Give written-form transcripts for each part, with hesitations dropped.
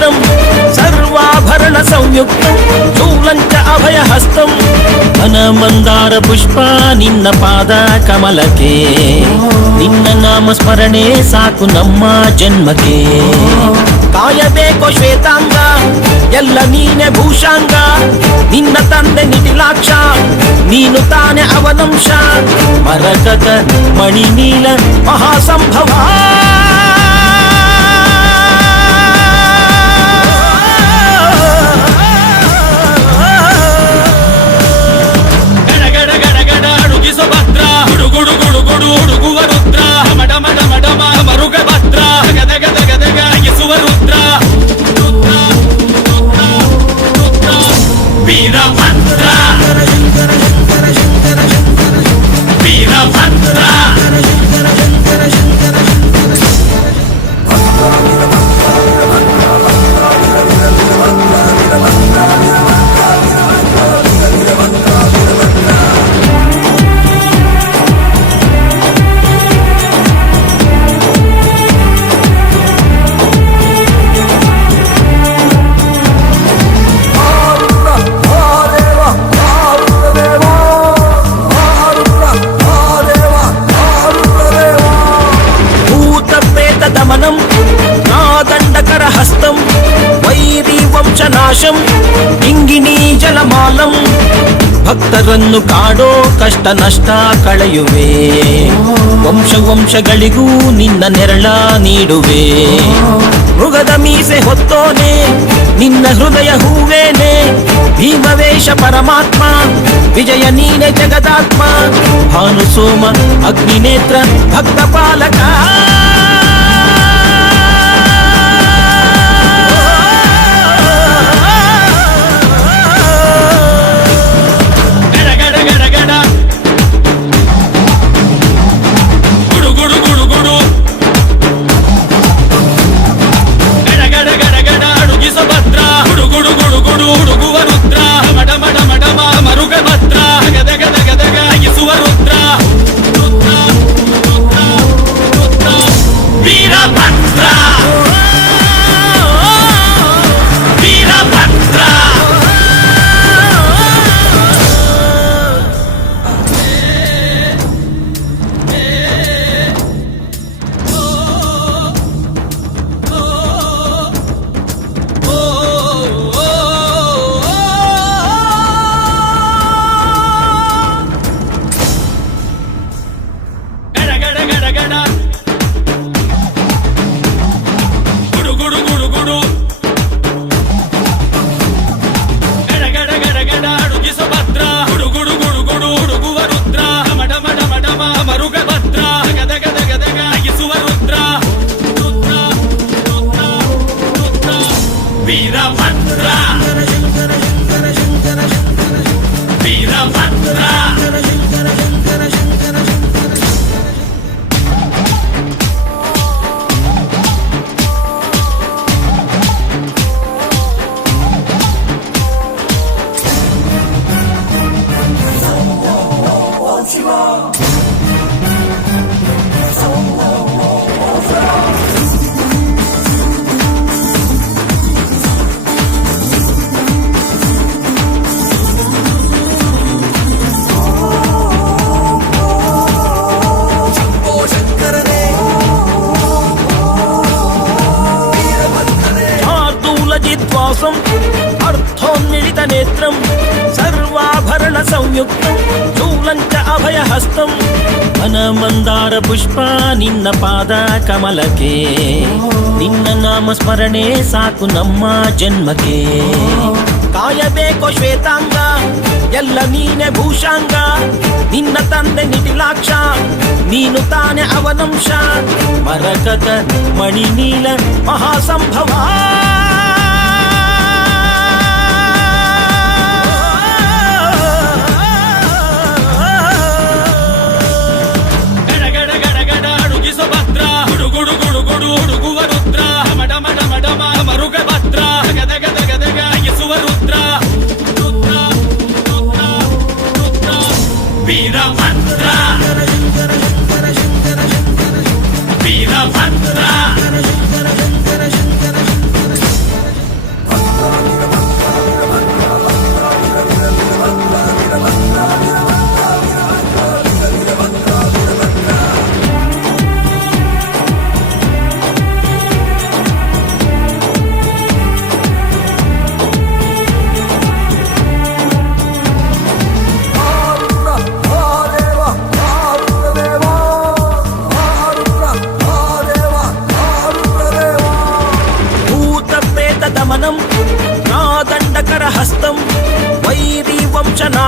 నేత్రం సర్వాభరణ సంయుక్తం చూలంచ అభయహస్తం మన మందార పుష్ಪ ನಿನ್ನ ಪಾದ ಕಮಲಕ್ಕೆ ನಿನ್ನ ನಾಮಸ್ಮರಣೆ ಸಾಕು ನಮ್ಮ ಜನ್ಮಕ್ಕೆ ಕಾಯಬೇಕೋ ಶ್ವೇತಾಂಗ ಎಲ್ಲ ನೀನೆ ಭೂಷಾಂಗ ನಿನ್ನ ತಂದೆ ನಿಟಿಲಾಕ್ಷ ನೀನು ತಾನೆ ಅವನಂಶ ಮರಕತ ಮಣಿನೀಲ ಮಹಾಸಂಭವ ನಾಶಂ ಇಂಗಿಣಿ ಜಲಮಾಲಂ ಭಕ್ತರನ್ನು ಕಾಡೋ ಕಷ್ಟ ನಷ್ಟ ಕಳೆಯುವೆ ವಂಶ ವಂಶಗಳಿಗೂ ನಿನ್ನ ನೆರಳ ನೀಡುವೆ ಮೃಗದ ಮೀಸೆ ಹೊತ್ತೋನೆ ನಿನ್ನ ಹೃದಯ ಹೂವೇನೆ ಭೀಮವೇಶ ಪರಮಾತ್ಮ ವಿಜಯ ನೀನೆ ಜಗದಾತ್ಮ ಭಾನು ಸೋಮ ಅಗ್ನಿನೇತ್ರ ಭಕ್ತ ಪಾಲಕ అర్థోన్మిళిత నేత్రం సర్వాభరణ సంయుక్తం చూలంచ అభయహస్తం మన మందార పుష్ಪ ನಿನ್ನ ಪಾದ ಕಮಲಕ್ಕೆ ನಿನ್ನ ನಾಮಸ್ಮರಣೆ ಸಾಕು ನಮ್ಮ ಜನ್ಮಕ್ಕೆ ಕಾಯಬೇಕೋ ಶ್ವೇತಾಂಗ ಎಲ್ಲ ನೀನೆ ಭೂಷಾಂಗ ನಿನ್ನ ತಂದೆ ನಿಟಿಲಾಕ್ಷ ನೀನು ತಾನೆ ಅವನಂಶ ಮರಕತ ಮಣಿನೀಲ ಮಹಾಸಂಭವ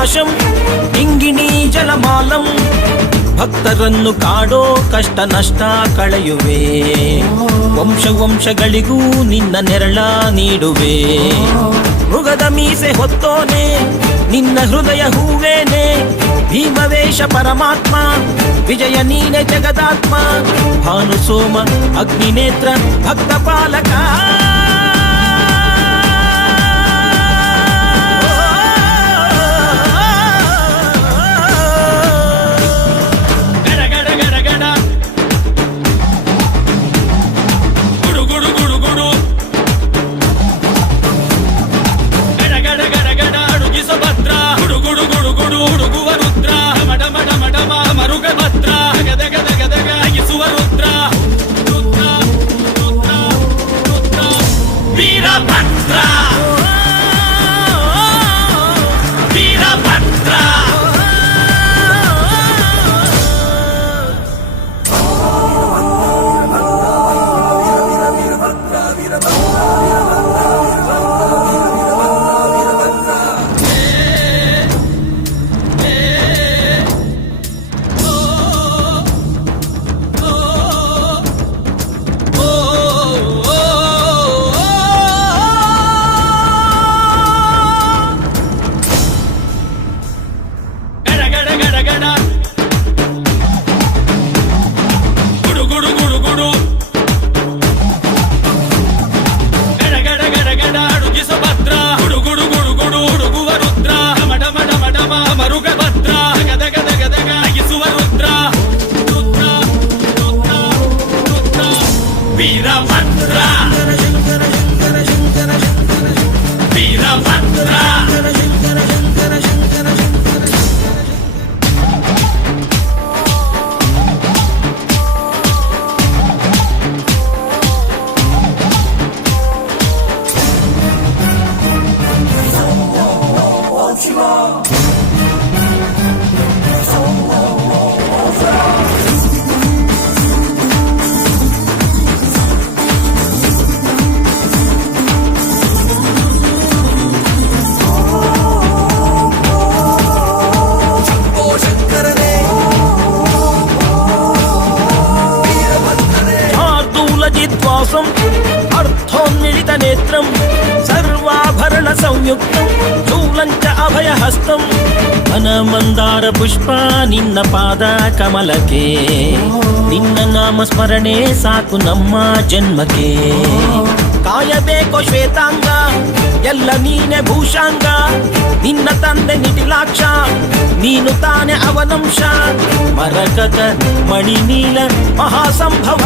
ನಾಶಂ ಇಂಗಿಣಿ ಜಲಮಾಲಂ ಭಕ್ತರನ್ನು ಕಾಡೋ ಕಷ್ಟ ನಷ್ಟ ಕಳೆಯುವೆ ವಂಶ ವಂಶಗಳಿಗೂ ನಿನ್ನ ನೆರಳ ನೀಡುವೆ ಮೃಗದ ಮೀಸೆ ಹೊತ್ತೋನೆ ನಿನ್ನ ಹೃದಯ ಹೂವೇನೆ ಭೀಮವೇಶ ಪರಮಾತ್ಮ ವಿಜಯ ನೀನೆ ಜಗದಾತ್ಮ ಭಾನು ಸೋಮ ಅಗ್ನಿನೇತ್ರ ಭಕ್ತ ಪಾಲಕ అర్థోన్మిళిత నేత్రం సర్వాభరణ సంయుక్తం చూలంచ అభయహస్తం మన ಮಂದಾರ ಪುಷ್ಪ ನಿನ್ನ ಪಾದ ಕಮಲಕ್ಕೆ ನಿನ್ನ ನಾಮ ಸ್ಮರಣೆ ಸಾಕು ನಮ್ಮ ಜನ್ಮಕ್ಕೆ ಕಾಯಬೇಕೋ ಶ್ವೇತಾಂಗ ಎಲ್ಲ ನೀನೆ ಭೂಷಾಂಗ ನಿನ್ನ ತಂದೆ ನಿಟಿಲಾಕ್ಷ ನೀನು ತಾನೆ ಅವನಂಶ ಮರಕತ ಮಣಿನೀಲ ಮಹಾಸಂಭವ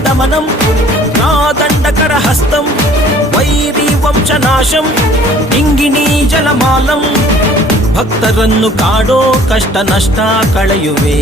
దమనం నా దండకర హస్తం వైరీ వంశనాశం ಇಂಗಿಣಿ ಜಲಮಾಲಂ ಭಕ್ತರನ್ನು ಕಾಡೋ ಕಷ್ಟ ನಷ್ಟ ಕಳೆಯುವೆ